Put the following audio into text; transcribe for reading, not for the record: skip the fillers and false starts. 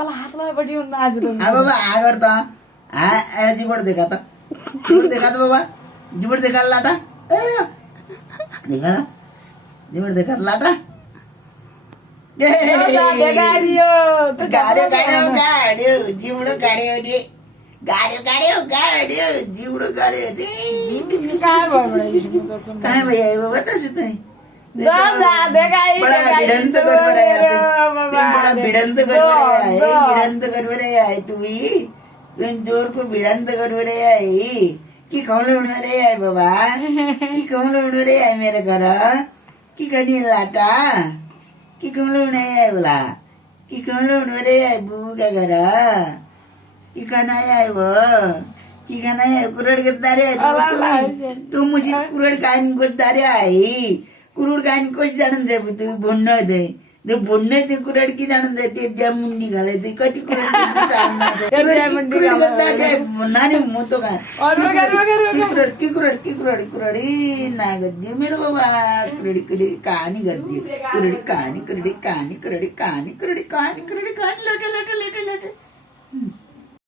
अला हातला पट्टी म्हणून आज हा बाबा हा करतो हा जिबड देखा आता जिबड देखा बाबा जिबड देखा लाटा देखा जिबड देखा लाटा गाड्यो जिबड गाड्यो रे गाड्यो जिबड गाड्यो रे काय भैया बाबा तसं नाही बड़ा भिडंत कर आहे तुम्ही जोर को भिडंत कर आहे की खाऊन उडणार आहे बाबा की खाऊन उडणार आहे मेरे घर की कधी लाटा की खाऊन उडणार आहे बोला की खाऊन उडणार आहे बू का घर की खाना आहे वो की खाना आहे कुरड गद्दारे तू मुझी कुरड काय गद्दारे आहे कुरुड काय कशी जाणून जाय तुम्ही बोलणं दे ते बोलणं ते कुरड की जाणून जाय ते ज्या मुंडी घालायचं कधी कुरड नानी मोतो काय कुरडी ना गद्दी मेळ बाबा कुरडी कहाणी गद्दी कुरडी कहाणी लोट